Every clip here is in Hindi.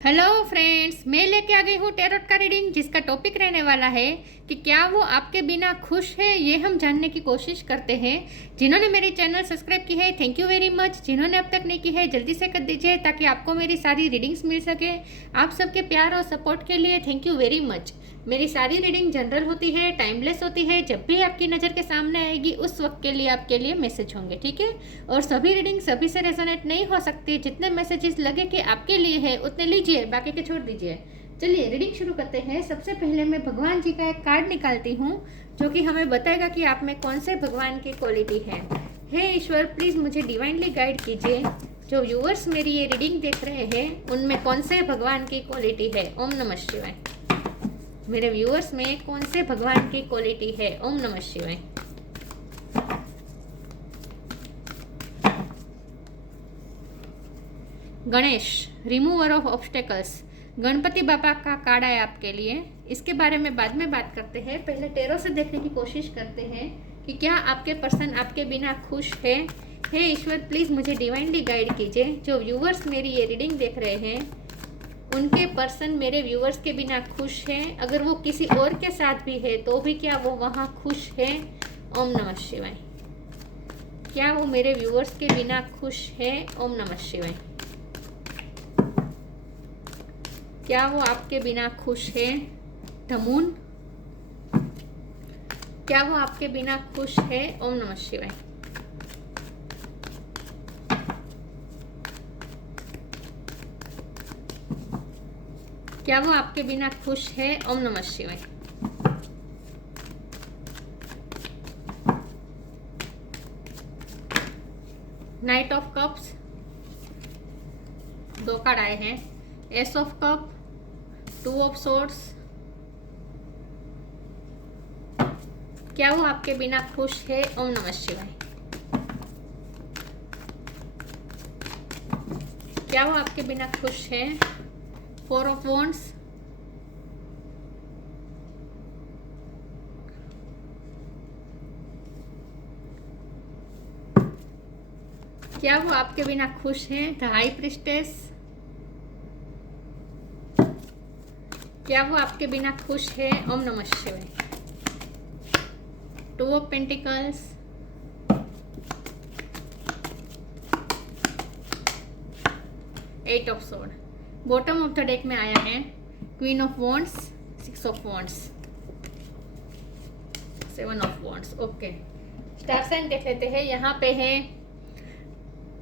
हेलो फ्रेंड्स, मैं लेके आ गई हूँ टैरोट का रीडिंग जिसका टॉपिक रहने वाला है कि क्या वो आपके बिना खुश है। ये हम जानने की कोशिश करते हैं। जिन्होंने मेरी चैनल सब्सक्राइब की है थैंक यू वेरी मच। जिन्होंने अब तक नहीं की है जल्दी से कर दीजिए ताकि आपको मेरी सारी रीडिंग्स मिल सके। आप सबके प्यार और सपोर्ट के लिए थैंक यू वेरी मच। मेरी सारी रीडिंग जनरल होती है, टाइमलेस होती है। जब भी आपकी नज़र के सामने आएगी उस वक्त के लिए आपके लिए मैसेज होंगे, ठीक है। और सभी रीडिंग सभी से रेजोनेट नहीं हो सकती। जितने मैसेजेस लगे कि आपके लिए है उतने लीजिए, बाकी के छोड़ दीजिए। चलिए रीडिंग शुरू करते हैं। सबसे पहले मैं भगवान जी का एक कार्ड निकालती हूँ जो कि हमें बताएगा कि आप में कौन से भगवान की क्वालिटी है। हे ईश्वर, प्लीज़ मुझे डिवाइनली गाइड कीजिए। जो व्यूअर्स मेरी ये रीडिंग देख रहे हैं उनमें कौन से भगवान की क्वालिटी है। ओम नमः शिवाय। मेरे व्यूअर्स में कौन से भगवान की क्वालिटी है। Om Namah Shivaya. Ganesh, remover of obstacles. Ganpati बाबा का कार्ड है आपके लिए। इसके बारे में बाद में बात करते हैं। पहले टैरो से देखने की कोशिश करते हैं कि क्या आपके पर्सन आपके बिना खुश है। हे ईश्वर, प्लीज़ मुझे डिवाइनली गाइड कीजिए। जो व्यूअर्स मेरी ये रीडिंग देख रहे हैं उनके पर्सन मेरे व्यूअर्स के बिना खुश हैं। अगर वो किसी और के साथ भी है तो भी क्या वो वहाँ खुश है। ओम नमः शिवाय। क्या वो मेरे व्यूअर्स के बिना खुश है। ओम नमः शिवाय। क्या वो आपके बिना खुश है। The moon. क्या वो आपके बिना खुश है। ओम नमः शिवाय। क्या वो आपके बिना खुश है। ओम नमः शिवाय। नाइट ऑफ कप्स, दो कार्ड आए हैं। S of cup, two of swords. क्या वो आपके बिना खुश है। ओम नमः शिवाय। क्या वो आपके बिना खुश है। Four of wands. क्या वो आपके बिना खुश है। The High Priestess. क्या वो आपके बिना खुश है। Om Namah Shivaya. Two of pentacles. Eight of sword. Bottom of the deck में आया है queen of wands, six of wands, seven of wands. Okay, star sign देख लेते हैं। यहाँ पे है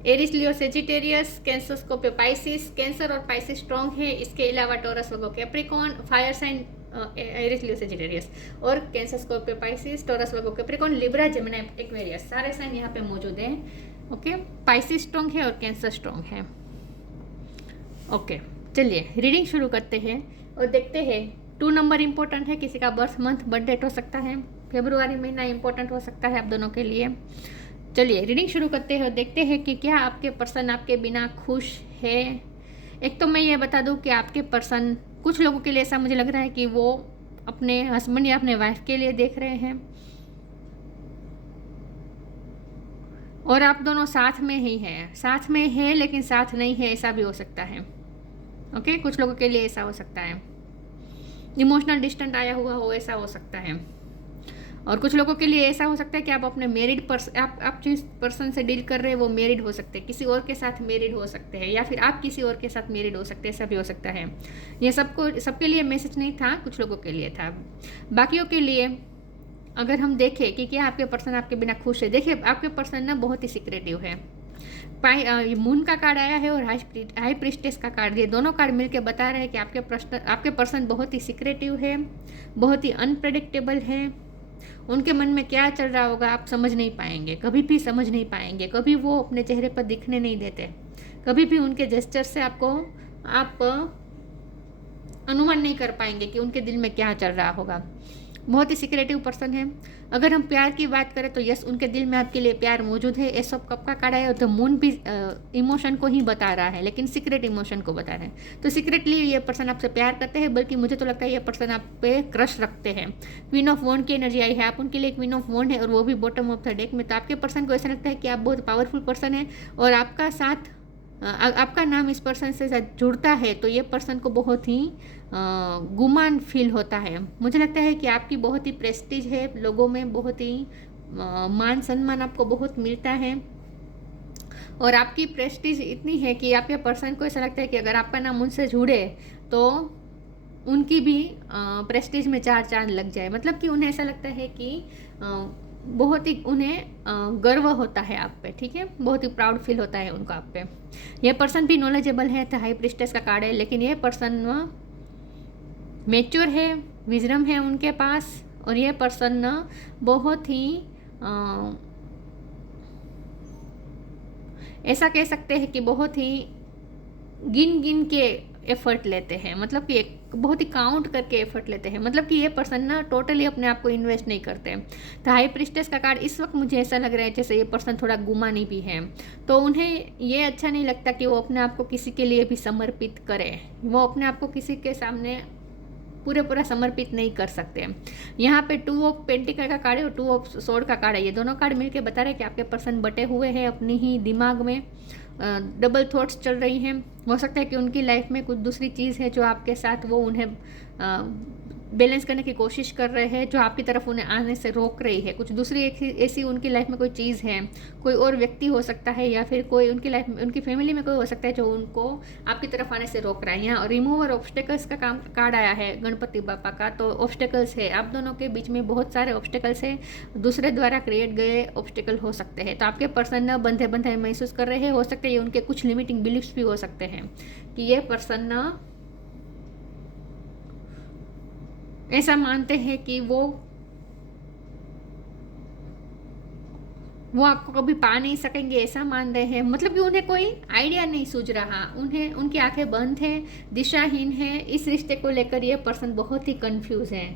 Aries, Leo, Sagittarius, Cancer, Scorpio, Pisces. Cancer और पाइसिस स्ट्रॉन्ग है। इसके अलावा टॉरस, वर्गो, Capricorn, fire sign Eris, Leo, Sagittarius और कैंसर, स्कॉर्पियो, पाइसिस, टॉरस, वर्गो, कैप्रिकॉन, लिब्रा, जेमिनी, एक्वेरियस, सारे साइन यहाँ पे मौजूद हैं। ओके, पाइसिस स्ट्रॉन्ग है और कैंसर स्ट्रॉन्ग है। ओके, चलिए रीडिंग शुरू करते हैं और देखते हैं। 2 नंबर इंपॉर्टेंट है। किसी का बर्थ मंथ, बर्थ डेट हो सकता है। फरवरी महीना इंपॉर्टेंट हो सकता है आप दोनों के लिए। चलिए रीडिंग शुरू करते हैं और देखते हैं कि क्या आपके पर्सन आपके बिना खुश है। एक तो मैं ये बता दूं कि आपके पर्सन, कुछ लोगों के लिए ऐसा मुझे लग रहा है कि वो अपने हस्बैंड या अपने वाइफ के लिए देख रहे हैं और आप दोनों साथ में ही हैं। साथ में है लेकिन साथ नहीं है, ऐसा भी हो सकता है। ओके, कुछ लोगों के लिए ऐसा हो सकता है। इमोशनल डिस्टेंट आया हुआ हो, ऐसा हो सकता है। और कुछ लोगों के लिए ऐसा हो सकता है कि आप अपने मेरिड पर्सन, आप जिस पर्सन से डील कर रहे हैं वो मेरिड हो सकते हैं, किसी और के साथ मेरिड हो सकते हैं, या फिर आप किसी और के साथ मेरिड हो सकते हैं, ऐसा भी हो सकता है। ये सबके लिए मैसेज नहीं था, कुछ लोगों के लिए था। बाकियों के लिए अगर हम देखें कि क्या आपके पर्सन आपके बिना खुश है। देखिए, आपके पर्सन ना बहुत ही सिक्रेटिव है। मून का कार्ड आया है और हाई प्रिस्टेस का कार्ड, ये दोनों कार्ड मिलकर बता रहे हैं कि आपके पर्सन बहुत ही सिक्रेटिव है, बहुत ही अनप्रेडिक्टेबल है। उनके मन में क्या चल रहा होगा आप समझ नहीं पाएंगे, कभी भी समझ नहीं पाएंगे। कभी वो अपने चेहरे पर दिखने नहीं देते। कभी भी उनके जेस्चर से आप अनुमान नहीं कर पाएंगे कि उनके दिल में क्या चल रहा होगा। बहुत ही सिक्रेटिव पर्सन है। अगर हम प्यार की बात करें तो यस, उनके दिल में आपके लिए प्यार मौजूद है। एस ऑफ कप का कार्ड है और द मून भी इमोशन को ही बता रहा है, लेकिन सीक्रेट इमोशन को बता रहे हैं। तो सीक्रेटली ये पर्सन आपसे प्यार करते हैं, बल्कि मुझे तो लगता है ये पर्सन आप पे क्रश रखते हैं। क्वीन ऑफ वॉन्ड की एनर्जी आई है, आप उनके लिए क्वीन ऑफ वॉन्ड है और वो भी बॉटम ऑफ द डेक में। तो आपके पर्सन को ऐसा लगता है कि आप बहुत पावरफुल पर्सन है और आपका साथ आपका नाम इस पर्सन से जुड़ता है तो ये पर्सन को बहुत ही गुमान फील होता है। मुझे लगता है कि आपकी बहुत ही प्रेस्टीज है लोगों में, बहुत ही मान सम्मान आपको बहुत मिलता है और आपकी प्रेस्टीज इतनी है कि आपके पर्सन को ऐसा लगता है कि अगर आपका नाम उनसे जुड़े तो उनकी भी प्रेस्टीज में चार चांद लग जाए। मतलब कि उन्हें ऐसा लगता है कि बहुत ही उन्हें गर्व होता है आप पे, ठीक है, बहुत ही प्राउड फील होता है उनको आप पे। ये पर्सन भी नॉलेजेबल है, तो हाई प्रिस्टेस का कार्ड है, लेकिन ये पर्सन मैच्योर है, विजडम है उनके पास और ये पर्सन बहुत ही ऐसा कह सकते हैं कि बहुत ही गिन गिन के एफर्ट लेते हैं, मतलब कि एक बहुत ही काउंट करके एफर्ट लेते हैं। मतलब कि ये पर्सन ना टोटली अपने आप को इन्वेस्ट नहीं करते। तो हाई प्रिस्टेस का कार्ड इस वक्त मुझे ऐसा लग रहा है जैसे ये पर्सन थोड़ा गुमानी भी है, तो उन्हें ये अच्छा नहीं लगता कि वो अपने आप को किसी के लिए भी समर्पित करे। वो अपने आप को किसी के सामने पूरा समर्पित नहीं कर सकते। यहाँ पे 2 ऑफ पेंटिकल का कार्ड है और 2 ऑफ सोर्ड का कार्ड है। ये दोनों कार्ड मिलके बता रहे हैं कि आपके पर्सन बटे हुए हैं अपनी ही दिमाग में, डबल थॉट्स चल रही हैं। हो सकता है कि उनकी लाइफ में कुछ दूसरी चीज़ है जो आपके साथ वो उन्हें बैलेंस करने की कोशिश कर रहे हैं, जो आपकी तरफ उन्हें आने से रोक रही है। कुछ दूसरी ऐसी उनकी लाइफ में कोई चीज़ है, कोई और व्यक्ति हो सकता है या फिर कोई उनकी लाइफ में, उनकी फैमिली में कोई हो सकता है जो उनको आपकी तरफ आने से रोक रहा है। यहाँ रिमूवर ऑब्स्टेकल्स का कार्ड आया है गणपति बापा का, तो ऑब्स्टेकल्स है, आप दोनों के बीच में बहुत सारे ऑब्स्टेकल्स है, दूसरे द्वारा क्रिएट गए ऑब्स्टेकल हो सकते हैं। तो आपके पर्सन न बंधे बंधे महसूस कर रहे हैं। हो सकता है ये उनके कुछ लिमिटिंग बिलीफ्स भी हो सकते हैं कि ये पर्सन न ऐसा मानते हैं कि वो आपको कभी पा नहीं सकेंगे, ऐसा मान रहे हैं। मतलब कि उन्हें कोई आइडिया नहीं सूझ रहा, उन्हें उनकी आंखें बंद हैं, दिशाहीन है। इस रिश्ते को लेकर ये पर्सन बहुत ही कंफ्यूज है,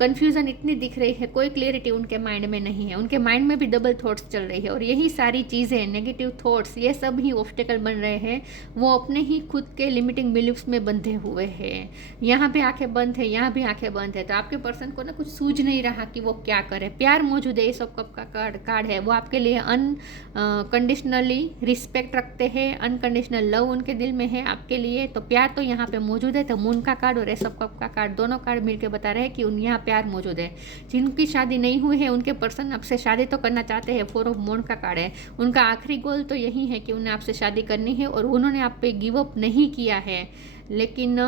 कन्फ्यूज़न इतनी दिख रही है, कोई क्लियरिटी उनके माइंड में नहीं है। उनके माइंड में भी डबल थॉट्स चल रही है और यही सारी चीज़ें, नेगेटिव थॉट्स, ये सब ही ऑब्स्टेकल बन रहे हैं। वो अपने ही खुद के लिमिटिंग बिलीफ्स में बंधे हुए हैं। यहाँ भी आंखें बंद है, यहाँ भी आंखें बंद है। तो आपके पर्सन को ना कुछ सूझ नहीं रहा कि वो क्या करे। प्यार मौजूद है, ये सब कप का कार्ड है। वो आपके लिए अनकंडीशनली रिस्पेक्ट रखते हैं, अनकंडीशनल लव उनके दिल में है आपके लिए। तो प्यार तो यहाँ पे मौजूद है। तो मून का कार्ड और एस ऑफ कप का कार्ड, दोनों कार्ड मिलकर बता रहे हैं कि यहाँ प्यार मौजूद है। जिनकी शादी नहीं हुई है उनके पर्सन आपसे शादी तो करना चाहते हैं। 4 ऑफ मून का कार्ड है। उनका आखिरी गोल तो यही है कि उन्हें आपसे शादी करनी है और उन्होंने आप पे गिव अप नहीं किया है, लेकिन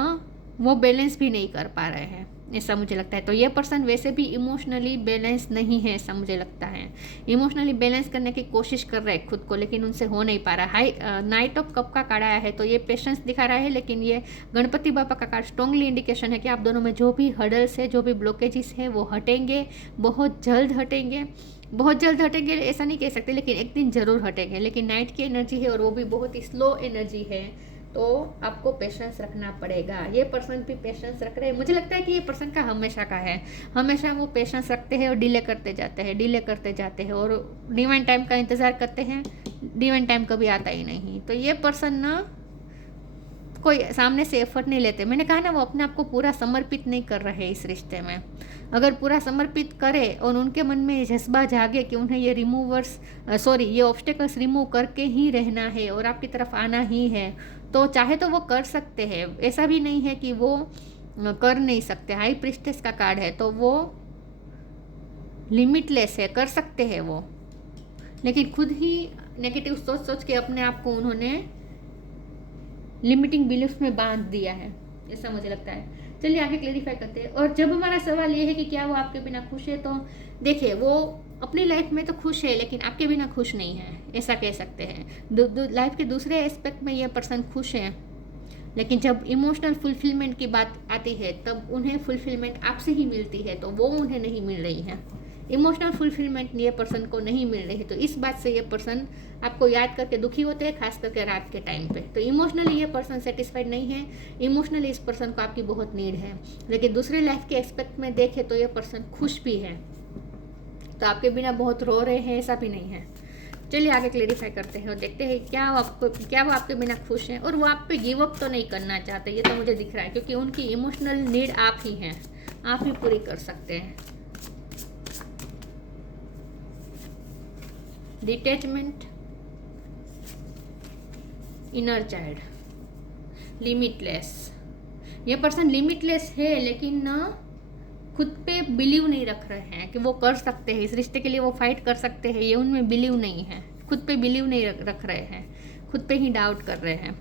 वो बैलेंस भी नहीं कर पा रहे हैं, ऐसा मुझे लगता है। तो ये पर्सन वैसे भी इमोशनली बैलेंस नहीं है, ऐसा मुझे लगता है। इमोशनली बैलेंस करने की कोशिश कर रहे हैं खुद को, लेकिन उनसे हो नहीं पा रहा। नाइट ऑफ कप का कार्ड आया है, तो ये पेशेंस दिखा रहा है, लेकिन ये गणपति बापा का कार्ड स्ट्रांगली इंडिकेशन है कि आप दोनों में जो भी हर्डल्स है, जो भी ब्लॉकेजेस है, वो हटेंगे, बहुत जल्द हटेंगे। बहुत जल्द हटेंगे ऐसा नहीं कह सकते, लेकिन एक दिन ज़रूर हटेंगे। लेकिन नाइट की एनर्जी है और वो भी बहुत ही स्लो एनर्जी है, तो आपको पेशेंस रखना पड़ेगा। ये पर्सन भी पेशेंस रख रहे हैं। मुझे लगता है कि ये पर्सन का हमेशा का है, हमेशा वो पेशेंस रखते हैं और डिले करते जाते हैं, डिले करते जाते हैं और डिवाइन टाइम का इंतज़ार करते हैं। डिवाइन टाइम कभी आता ही नहीं। तो ये पर्सन ना कोई सामने से एफर्ट नहीं लेते। मैंने कहा ना, वो अपने आप को पूरा समर्पित नहीं कर रहे इस रिश्ते में। अगर पूरा समर्पित करे और उनके मन में जज्बा जागे कि उन्हें ये ये ऑब्स्टेकल्स रिमूव करके ही रहना है और आपकी तरफ आना ही है, तो चाहे तो वो कर सकते हैं। ऐसा भी नहीं है कि वो कर नहीं सकते। हाई प्रिस्टेस का कार्ड है, तो वो लिमिटलेस है, कर सकते हैं वो, लेकिन खुद ही नेगेटिव सोच सोच के अपने आप को उन्होंने लिमिटिंग बिलीफ्स में बांध दिया है, ऐसा मुझे लगता है। चलिए आगे क्लेरिफाई करते हैं। और जब हमारा सवाल ये है कि क्या वो आपके बिना खुश है, तो देखिए वो अपनी लाइफ में तो खुश है, लेकिन आपके बिना खुश नहीं है, ऐसा कह सकते हैं। लाइफ के दूसरे एस्पेक्ट में ये पर्सन खुश है, लेकिन जब इमोशनल फुलफिलमेंट की बात आती है तब उन्हें फुलफिलमेंट आपसे ही मिलती है, तो वो उन्हें नहीं मिल रही है। इमोशनल फुलफिलमेंट ये पर्सन को नहीं मिल रही है, तो इस बात से ये पर्सन आपको याद करके दुखी होते हैं, खास करके रात के टाइम पे। तो इमोशनली ये पर्सन सेटिस्फाइड नहीं है, इमोशनली इस पर्सन को आपकी बहुत नीड है। लेकिन दूसरे लाइफ के एस्पेक्ट में देखें तो ये पर्सन खुश भी है, तो आपके बिना बहुत रो रहे हैं, ऐसा भी नहीं है। चलिए आगे क्लेरिफाई करते हैं और देखते हैं क्या वो आपके बिना खुश हैं और वो आप पे गिव अप तो नहीं करना चाहते। ये तो मुझे दिख रहा है, क्योंकि उनकी इमोशनल नीड आप ही हैं, आप ही पूरी कर सकते हैं। Detachment, inner child limitless. ये पर्सन लिमिटलेस है लेकिन ना खुद पे बिलीव नहीं रख रहे हैं कि वो कर सकते हैं, इस रिश्ते के लिए वो फाइट कर सकते हैं, ये उनमें बिलीव नहीं है, खुद पे बिलीव नहीं रख रहे हैं, खुद पे ही डाउट कर रहे हैं।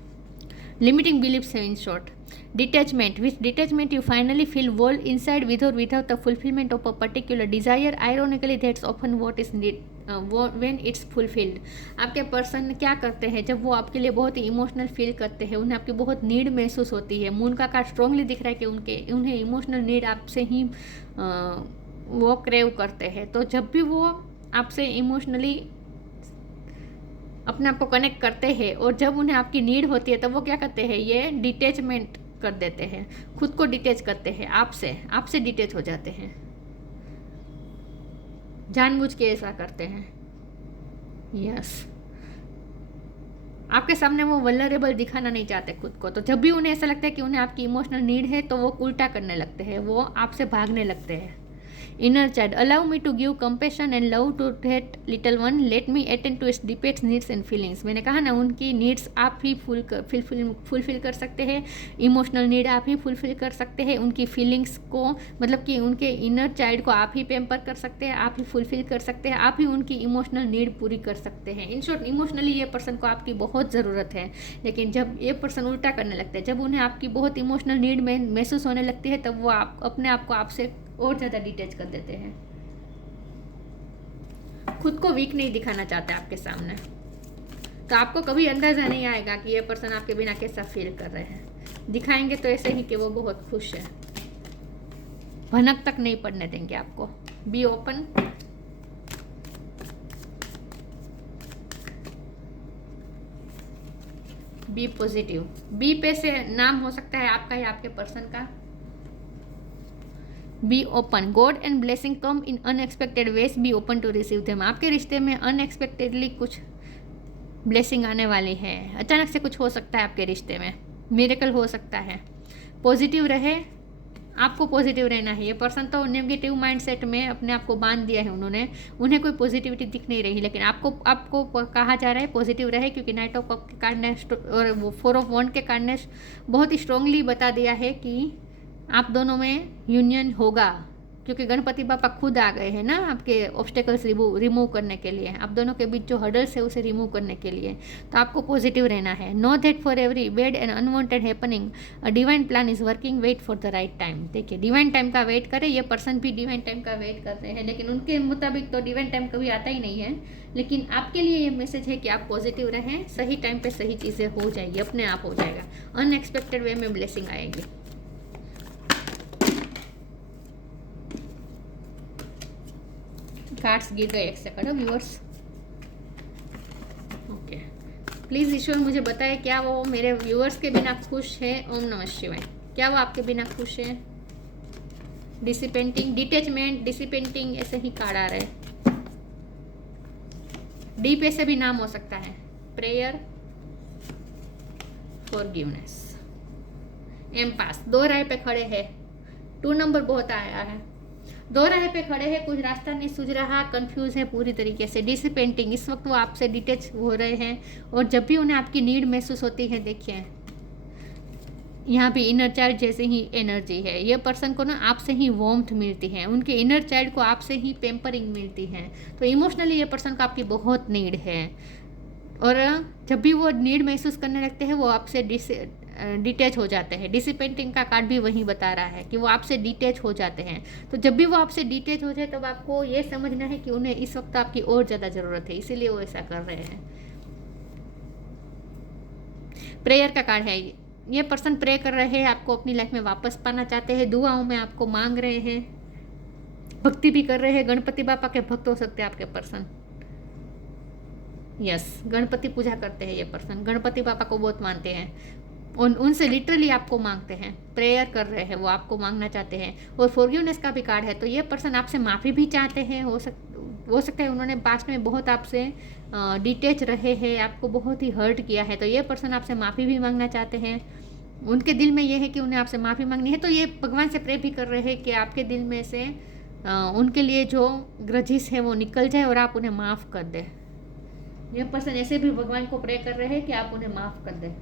लिमिटिंग बिलीव्स है in short. Detachment, with detachment you finally feel whole inside with और without the fulfilment of a particular desire, ironically that's often what is need when it's fulfilled. आपके पर्सन क्या करते हैं जब वो आपके लिए बहुत ही इमोशनल फील करते हैं, उन्हें आपकी बहुत नीड महसूस होती है, मून का कार्ड स्ट्रांगली दिख रहा है कि उन्हें इमोशनल नीड आपसे ही वो क्रेव करते हैं। तो जब भी वो आपसे इमोशनली अपने आप को कनेक्ट करते हैं और जब उन्हें आपकी नीड होती है तब वो क्या करते हैं, ये डिटैचमेंट कर देते हैं, खुद को डिटैच करते हैं आपसे डिटैच हो जाते हैं, जानबूझ के ऐसा करते हैं। यस, आपके सामने वो वल्नरेबल दिखाना नहीं चाहते खुद को, तो जब भी उन्हें ऐसा लगता है कि उन्हें आपकी इमोशनल नीड है तो वो उल्टा करने लगते हैं, वो आपसे भागने लगते हैं। Inner child, allow me to give compassion and love to that little one, let me attend to its deepest needs and feelings. मैंने कहा ना, उनकी नीड्स आप ही फुलफिल कर सकते हैं, इमोशनल नीड आप ही फुलफिल कर सकते हैं, उनकी फीलिंग्स को मतलब कि उनके इनर चाइल्ड को आप ही पैम्पर कर सकते हैं, आप ही फुलफिल कर सकते हैं, आप ही उनकी इमोशनल नीड पूरी कर सकते हैं। इन शॉर्ट, इमोशनली ये पर्सन को आपकी बहुत ज़रूरत है, लेकिन जब ये पर्सन उल्टा करने लगते हैं, जब उन्हें आपकी बहुत इमोशनल नीड में महसूस होने लगती है तब वो अपने आप को आपसे और ज़्यादा डिटैच कर देते हैं, खुद को वीक नहीं दिखाना चाहते आपके सामने। तो आपको कभी अंदाज़ा नहीं आएगा कि ये पर्सन आपके बिना कैसा फील कर रहे हैं, दिखाएंगे तो ऐसे ही कि वो बहुत खुश है, भनक तक नहीं पड़ने देंगे आपको। Be open, be positive. B पे से नाम हो सकता है आपका या आपके पर्सन का। Be open, god and blessing come in unexpected ways, be open to receive them. आपके रिश्ते में अनएक्सपेक्टेडली कुछ ब्लेसिंग आने वाली है, अचानक से कुछ हो सकता है आपके रिश्ते में, मिरेकल हो सकता है। पॉजिटिव रहे, आपको पॉजिटिव रहना है। ये पर्सन तो नेगेटिव माइंडसेट में अपने आप को बांध दिया है उन्हें कोई पॉजिटिविटी दिख नहीं रही, लेकिन आपको कहा जा रहा है पॉजिटिव रहे, क्योंकि नाइट ऑफ कप के कार्ड ने और वो 4 ऑफ वॉन्ड के कार्ड ने बहुत ही स्ट्रांगली बता दिया है कि आप दोनों में यूनियन होगा, क्योंकि गणपति बापा खुद आ गए हैं ना आपके ऑब्स्टेकल्स रिमूव करने के लिए, आप दोनों के बीच जो हर्डल्स है उसे रिमूव करने के लिए। तो आपको पॉजिटिव रहना है। Know that for every bad and unwanted happening a divine plan is working, wait for the right time. देखिए, डिवाइन टाइम का वेट करें, ये पर्सन भी डिवाइन टाइम का वेट कर रहे हैं, लेकिन उनके मुताबिक तो डिवाइन टाइम कभी आता ही नहीं है। लेकिन आपके लिए ये मैसेज है कि आप पॉजिटिव रहें, सही टाइम पे सही चीज़ें हो जाएगी, अपने आप हो जाएगा, अनएक्सपेक्टेड वे में ब्लेसिंग आएगी। कार्ड्स गिर गए, एक सेकंड व्यूअर्स। ओके, प्लीज़ ईश्वर मुझे बताए क्या वो मेरे व्यूअर्स के बिना खुश है। ओम नमः शिवाय। क्या वो आपके बिना खुश है? डिसिपेंटिंग, डिटैचमेंट, डिसिपेंटिंग, ऐसे ही कार्ड आ रहे हैं। डी पे से भी नाम हो सकता है। Prayer, forgiveness, impasse. 2 राह पे खड़े हैं, 2 नंबर बहुत आया है। 2 राह पे खड़े हैं, कुछ रास्ता नहीं सूझ रहा, कंफ्यूज है पूरी तरीके से। डिसिपेंटिंग, इस वक्त वो आपसे डिटैच हो रहे हैं, और जब भी उन्हें आपकी नीड महसूस होती है, देखिए यहाँ भी इनर चाइल्ड जैसे ही एनर्जी है। ये पर्सन को ना आपसे ही वार्मथ मिलती है, उनके इनर चाइल्ड को आपसे ही पेम्परिंग मिलती है। तो इमोशनली ये पर्सन को आपकी बहुत नीड है, और जब भी वो नीड महसूस करने लगते हैं वो आपसे डिटैच हो जाते हैं। डिसिपेंटिंग का कार्ड भी वही बता रहा है कि वो आपसे डिटैच हो जाते हैं। तो जब भी वो आपसे डिटैच हो जाए तब आपको ये समझना है कि उन्हें इस वक्त आपकी और ज़्यादा ज़रूरत है, इसीलिए वो ऐसा कर रहे हैं। प्रेयर का कार्ड है, ये पर्सन प्रे कर रहे हैं, आपको अपनी लाइफ में वापस पाना चाहते हैं, दुआओं में आपको मांग रहे हैं, भक्ति भी कर रहे हैं। गणपति बापा के भक्त हो सकते हैं आपके पर्सन। यस, गणपति पूजा करते हैं ये पर्सन, गणपति बापा को बहुत मानते हैं, उनसे लिटरली आपको मांगते हैं, प्रेयर कर रहे हैं, वो आपको मांगना चाहते हैं। और फॉरगिवनेस का भी कार्ड है, तो ये पर्सन आपसे माफ़ी भी चाहते हैं। हो सकता है उन्होंने पास्ट में बहुत आपसे डिटैच रहे हैं, आपको बहुत ही हर्ट किया है, तो ये पर्सन आपसे माफ़ी भी मांगना चाहते हैं। उनके दिल में ये है कि उन्हें आपसे माफ़ी मांगनी है, तो ये भगवान से प्रे भी कर रहे हैं कि आपके दिल में से उनके लिए जो ग्रजिस है वो निकल जाए और आप उन्हें माफ़ कर दें। ये पर्सन ऐसे भी भगवान को प्रे कर रहे हैं कि आप उन्हें माफ कर दें।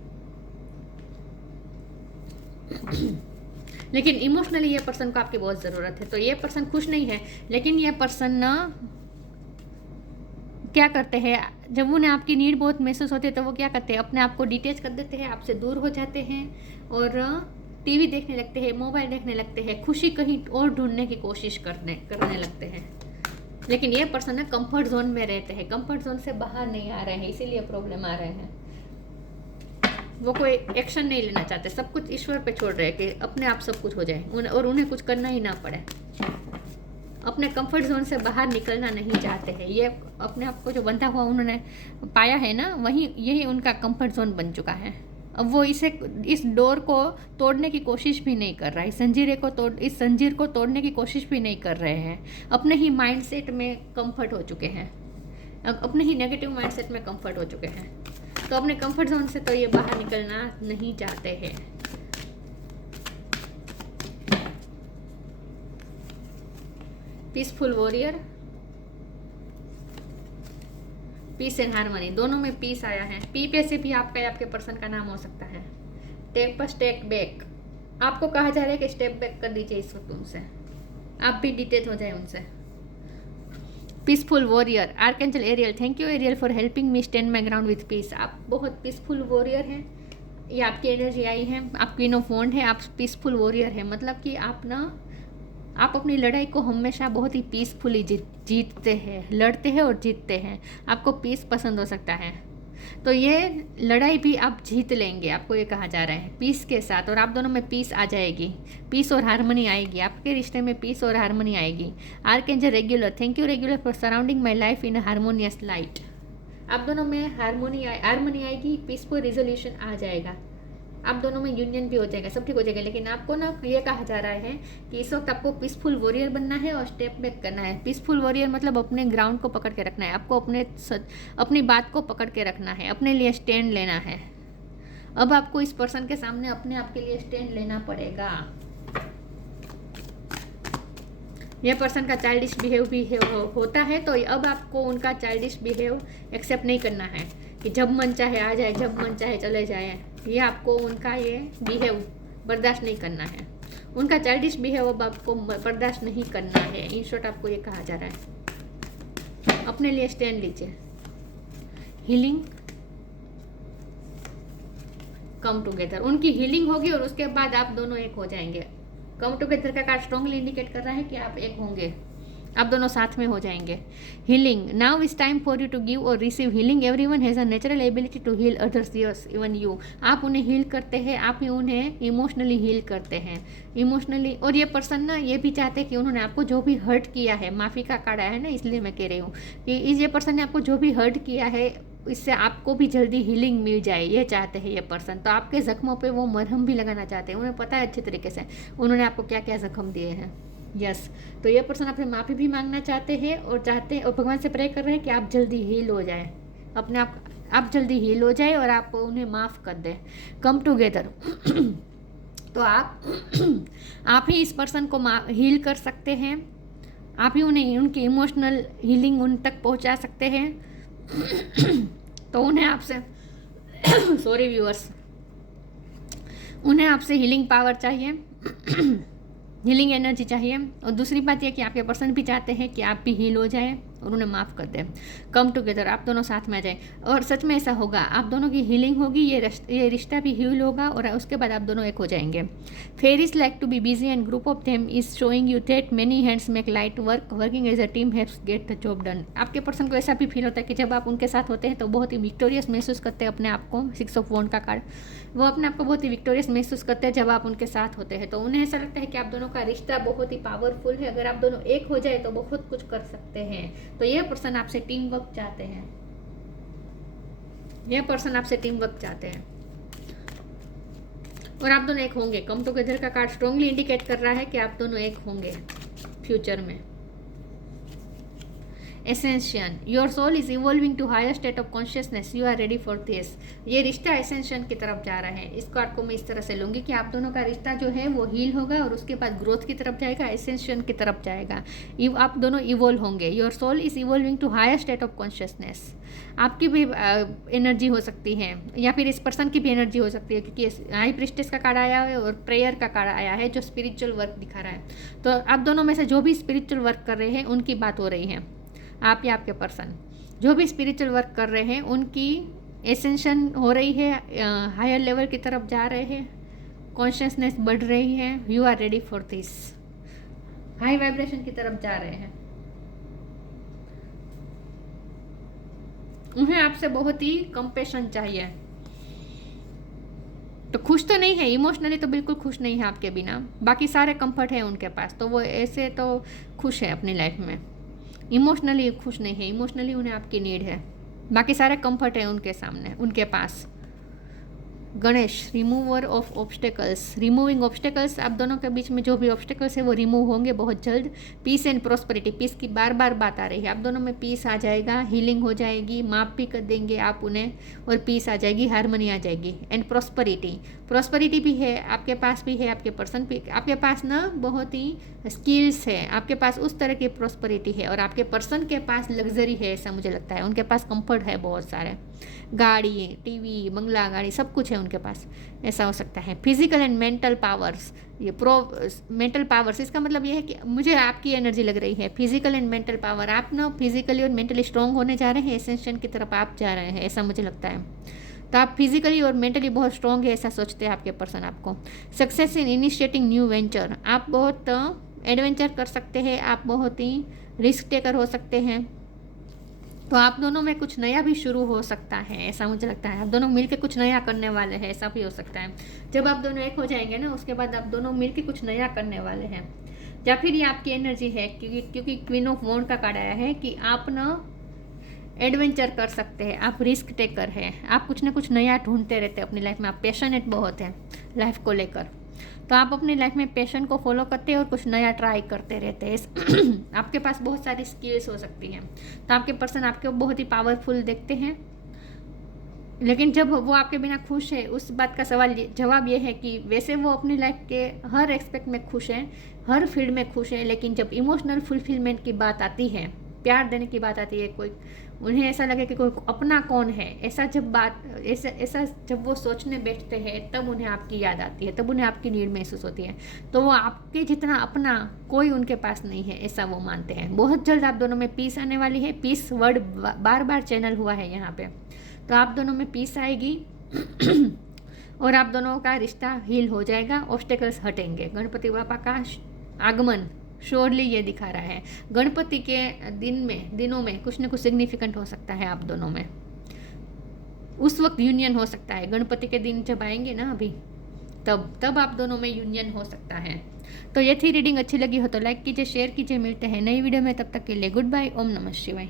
लेकिन इमोशनली ये पर्सन को आपकी बहुत ज़रूरत है। तो ये पर्सन खुश नहीं है, लेकिन ये पर्सन ना क्या करते हैं, जब उन्हें आपकी नीड बहुत महसूस होती है तो वो क्या करते हैं, अपने आप को डिटेच कर देते हैं, आपसे दूर हो जाते हैं और टीवी देखने लगते हैं, मोबाइल देखने लगते हैं, खुशी कहीं और ढूंढने की कोशिश करने लगते हैं। लेकिन ये पर्सन ना कंफर्ट जोन में रहते हैं, कंफर्ट जोन से बाहर नहीं आ रहे हैं, इसीलिए प्रॉब्लम आ रहे हैं। वो कोई एक्शन नहीं लेना चाहते, सब कुछ ईश्वर पे छोड़ रहे हैं कि अपने आप सब कुछ हो जाए और उन्हें कुछ करना ही ना पड़े। अपने कंफर्ट जोन से बाहर निकलना नहीं चाहते हैं। ये अपने आप को जो बंधा हुआ उन्होंने पाया है ना, वही यही उनका कंफर्ट जोन बन चुका है। अब वो इस डोर को तोड़ने की कोशिश भी नहीं कर रहा है, इस जंजीर को तोड़ने की कोशिश भी नहीं कर रहे हैं। अपने ही माइंडसेट में कंफर्ट हो चुके हैं, अपने ही नेगेटिव माइंडसेट में कंफर्ट हो चुके हैं। तो अपने कंफर्ट जोन से तो ये बाहर निकलना नहीं चाहते हैं। Peaceful warrior, peace and harmony, दोनों में पीस आया है। पी पे से भी आपका या आपके पर्सन का नाम हो सकता है। टेक पर स्टेप बैक, आपको कहा जा रहा है कि स्टेप बैक कर दीजिए इस वक्त उनसे, आप भी डिटेच हो जाए उनसे। Peaceful warrior, archangel Ariel, thank you Ariel for helping me stand my ground with peace. आप बहुत पीसफुल वॉरियर हैं, ये आपकी एनर्जी आई है, आप क्वीन ऑफ वॉन्ड है, आप पीसफुल वॉरियर है। मतलब कि आप अपनी लड़ाई को हमेशा बहुत ही पीसफुली जीतते हैं, लड़ते हैं और जीतते हैं। आपको पीस पसंद हो सकता है, तो ये लड़ाई भी आप जीत लेंगे, आपको ये कहा जा रहा है पीस के साथ। और आप दोनों में पीस आ जाएगी, पीस और हार्मनी आएगी, आपके रिश्ते में पीस और हार्मनी आएगी। Archangel regular, thank you regular for surrounding my life in harmonious light. आप दोनों में हार्मनी आएगी, पीसफुल रिजोल्यूशन आ जाएगा, आप दोनों में यूनियन भी हो जाएगा, सब ठीक हो जाएगा। लेकिन आपको ना ये कहा जा रहा है कि इस वक्त आपको पीसफुल वॉरियर बनना है और स्टेप बैक करना है। पीसफुल वॉरियर मतलब अपने ग्राउंड को पकड़ के रखना है, आपको अपनी बात को पकड़ के रखना है, अपने लिए स्टैंड लेना है। अब आपको इस पर्सन के सामने अपने आप के लिए स्टैंड लेना पड़ेगा। यह पर्सन का चाइल्डिश बिहेव भी होता है, तो अब आपको उनका चाइल्डिश बिहेव एक्सेप्ट नहीं करना है कि जब मन चाहे आ जाए, जब मन चाहे चले जाए। ये आपको उनका ये बिहेव बर्दाश्त नहीं करना है, उनका चाइल्डिश बिहेव अब आपको बर्दाश्त नहीं करना है। इन शॉर्ट आपको ये कहा जा रहा है, अपने लिए स्टैंड लीजिए। हीलिंग, कम टुगेदर, उनकी हीलिंग होगी और उसके बाद आप दोनों एक हो जाएंगे। कम टुगेदर का कार्ड स्ट्रांगली इंडिकेट कर रहा है कि आप एक होंगे, आप दोनों साथ में हो जाएंगे। Healing, now is time for you to give और receive healing. Everyone has a natural ability to heal others, yes even you. आप उन्हें हील करते हैं, आप ही उन्हें इमोशनली हील करते हैं, इमोशनली। और ये पर्सन ना ये भी चाहते हैं कि उन्होंने आपको जो भी हर्ट किया है, माफ़ी का कार्ड आया है ना, इसलिए मैं कह रही हूँ कि ये पर्सन ने आपको जो भी हर्ट किया है इससे आपको भी जल्दी हीलिंग मिल जाए, ये चाहते हैं ये पर्सन। तो आपके जख्मों पे वो मरहम भी लगाना चाहते हैं, उन्हें पता है अच्छे तरीके से उन्होंने आपको क्या क्या जख्म दिए हैं। यस, तो ये पर्सन आपसे माफ़ी भी मांगना चाहते हैं और भगवान से प्रे कर रहे हैं कि आप जल्दी हील हो जाए, अपने आप जल्दी हील हो जाए और आप उन्हें माफ़ कर दें। कम टुगेदर, तो आप ही इस पर्सन को हील कर सकते हैं, आप ही उन्हें उनकी इमोशनल हीलिंग उन तक पहुंचा सकते हैं। तो उन्हें आपसे सॉरी व्यूअर्स, उन्हें आपसे हीलिंग पावर चाहिए, हीलिंग एनर्जी चाहिए। और दूसरी बात यह कि आपके पर्सन भी चाहते हैं कि आप भी हील हो जाए और उन्हें माफ़ कर दें। कम टुगेदर, आप दोनों साथ में आ जाए और सच में ऐसा होगा, आप दोनों की हीलिंग होगी, ये रिश्ता भी हील होगा और उसके बाद आप दोनों एक हो जाएंगे। Fairies like to be busy and group of them is showing you that many hands make light work, working as a team helps get the job done. आपके पर्सन को ऐसा भी फील होता है कि जब आप उनके साथ होते हैं तो बहुत ही विक्टोरियस महसूस करते हैं अपने आप को। 6 ऑफ वॉन्ड का कार्ड, वो अपने आप को बहुत ही विक्टोरियस महसूस करते हैं जब आप उनके साथ होते हैं। तो उन्हें ऐसा लगता है कि आप दोनों का रिश्ता बहुत ही पावरफुल है, अगर आप दोनों एक हो जाए तो बहुत कुछ कर सकते हैं। तो ये पर्सन आपसे टीम वर्क चाहते हैं, ये पर्सन आपसे टीम वर्क चाहते हैं और आप दोनों एक होंगे। कम टुगेदर का कार्ड स्ट्रांगली इंडिकेट कर रहा है कि आप दोनों एक होंगे फ्यूचर में। Ascension, your soul is evolving to higher state of consciousness, you are ready for this. ये रिश्ता एसेंशन की तरफ जा रहा है। इस कार्ड को मैं इस तरह से लूँगी कि आप दोनों का रिश्ता जो है वो हील होगा और उसके बाद ग्रोथ की तरफ जाएगा, एसेंशन की तरफ जाएगा। आप दोनों इवॉल्व होंगे। Your soul is evolving to higher state of consciousness. आपकी भी एनर्जी हो सकती है या फिर इस पर्सन की भी एनर्जी हो सकती है, क्योंकि हाई प्रिस्टेस का कार्ड आया है और प्रेयर का कार्ड आया है जो स्पिरिचुअल वर्क दिखा रहा है। तो आप दोनों में से जो भी स्पिरिचुअल वर्क कर रहे हैं उनकी बात हो रही है। आप या आपके पर्सन जो भी स्पिरिचुअल वर्क कर रहे हैं उनकी एसेंशन हो रही है, हायर लेवल की तरफ जा रहे हैं, कॉन्शियसनेस बढ़ रही है। You are ready for this, high vibration की तरफ जा रहे हैं। उन्हें आपसे बहुत ही कंपैशन चाहिए। तो खुश तो नहीं है, इमोशनली तो बिल्कुल खुश नहीं है आपके बिना, बाकी सारे कंफर्ट है उनके पास, तो वो ऐसे तो खुश है अपनी लाइफ में। इमोशनली खुश नहीं है, इमोशनली उन्हें आपकी नीड है, बाकी सारे कंफर्ट है उनके सामने, उनके पास। Ganesh, remover of obstacles, removing obstacles. आप दोनों के बीच में जो भी ऑब्स्टेकल्स है वो रिमूव होंगे बहुत जल्द। पीस एंड प्रॉस्पेरिटी, पीस की बार बार बात आ रही है। आप दोनों में पीस आ जाएगा, हीलिंग हो जाएगी, माफ भी कर देंगे आप उन्हें और पीस आ जाएगी, हारमोनी आ जाएगी। एंड प्रॉस्पेरिटी, प्रॉस्पेरिटी भी है आपके पास भी है, आपके पर्सन भी, आपके पास ना बहुत ही स्किल्स है, आपके पास उस तरह की प्रॉस्पेरिटी है और आपके पर्सन के पास लग्जरी है, ऐसा मुझे लगता है। उनके पास कंफर्ट है बहुत सारे, गाड़ी, टीवी, बंगला, गाड़ी, सब कुछ है उनके पास, ऐसा हो सकता है। फिजिकल एंड मेंटल पावर्स, ये मेंटल पावर्स, इसका मतलब ये है कि मुझे आपकी एनर्जी लग रही है। फिजिकल एंड मेंटल पावर, आप ना फिजिकली और मेंटली स्ट्रॉन्ग होने जा रहे हैं, एसेंशन की तरफ आप जा रहे हैं, ऐसा मुझे लगता है। तो आप फिजिकली और मेंटली बहुत स्ट्रॉन्ग है, ऐसा सोचते हैं आपके पर्सन आपको। Success in initiating new venture, आप बहुत एडवेंचर कर सकते हैं, आप बहुत ही रिस्क टेकर हो सकते हैं। तो आप दोनों में कुछ नया भी शुरू हो सकता है, ऐसा मुझे लगता है। आप दोनों मिलके कुछ नया करने वाले हैं, ऐसा भी हो सकता है। जब आप दोनों एक हो जाएंगे ना, उसके बाद आप दोनों मिलके कुछ नया करने वाले हैं। या फिर ये आपकी एनर्जी है, क्योंकि क्वीन ऑफ वॉन्ड का कार्ड आया है कि आप ना एडवेंचर कर सकते हैं, आप रिस्क टेकर हैं, आप कुछ ना कुछ नया ढूंढते रहते हैं अपनी लाइफ में, आप पैशनेट बहुत हैं लाइफ को लेकर। तो आप अपनी लाइफ में पैशन को फॉलो करते हैं और कुछ नया ट्राई करते रहते हैं। आपके पास बहुत सारी स्किल्स हो सकती हैं, तो आपके पर्सन आपके बहुत ही पावरफुल देखते हैं। लेकिन जब वो आपके बिना खुश है, उस बात का जवाब ये है कि वैसे वो अपनी लाइफ के हर एस्पेक्ट में खुश हैं, हर फील्ड में खुश हैं, लेकिन जब इमोशनल फुलफिलमेंट की बात आती है, प्यार देने की बात आती है, कोई उन्हें ऐसा लगे कि कोई अपना कौन है, ऐसा जब वो सोचने बैठते हैं, तब उन्हें आपकी याद आती है, तब उन्हें आपकी नीड महसूस होती है। तो वो आपके जितना अपना कोई उनके पास नहीं है, ऐसा वो मानते हैं। बहुत जल्द आप दोनों में पीस आने वाली है। पीस वर्ड बार बार चैनल हुआ है यहाँ पे, तो आप दोनों में पीस आएगी और आप दोनों का रिश्ता हील हो जाएगा, ऑब्स्टेकल्स हटेंगे। गणपति बापा का आगमन श्योरली ये दिखा रहा है। गणपति के दिनों में कुछ न कुछ सिग्निफिकेंट हो सकता है आप दोनों में, उस वक्त यूनियन हो सकता है। गणपति के दिन जब आएंगे ना अभी, तब आप दोनों में यूनियन हो सकता है। तो ये थी रीडिंग, अच्छी लगी हो तो लाइक कीजिए, शेयर कीजिए। मिलते हैं नई वीडियो में, तब तक के लिए गुड बाय। ओम नमः शिवाय।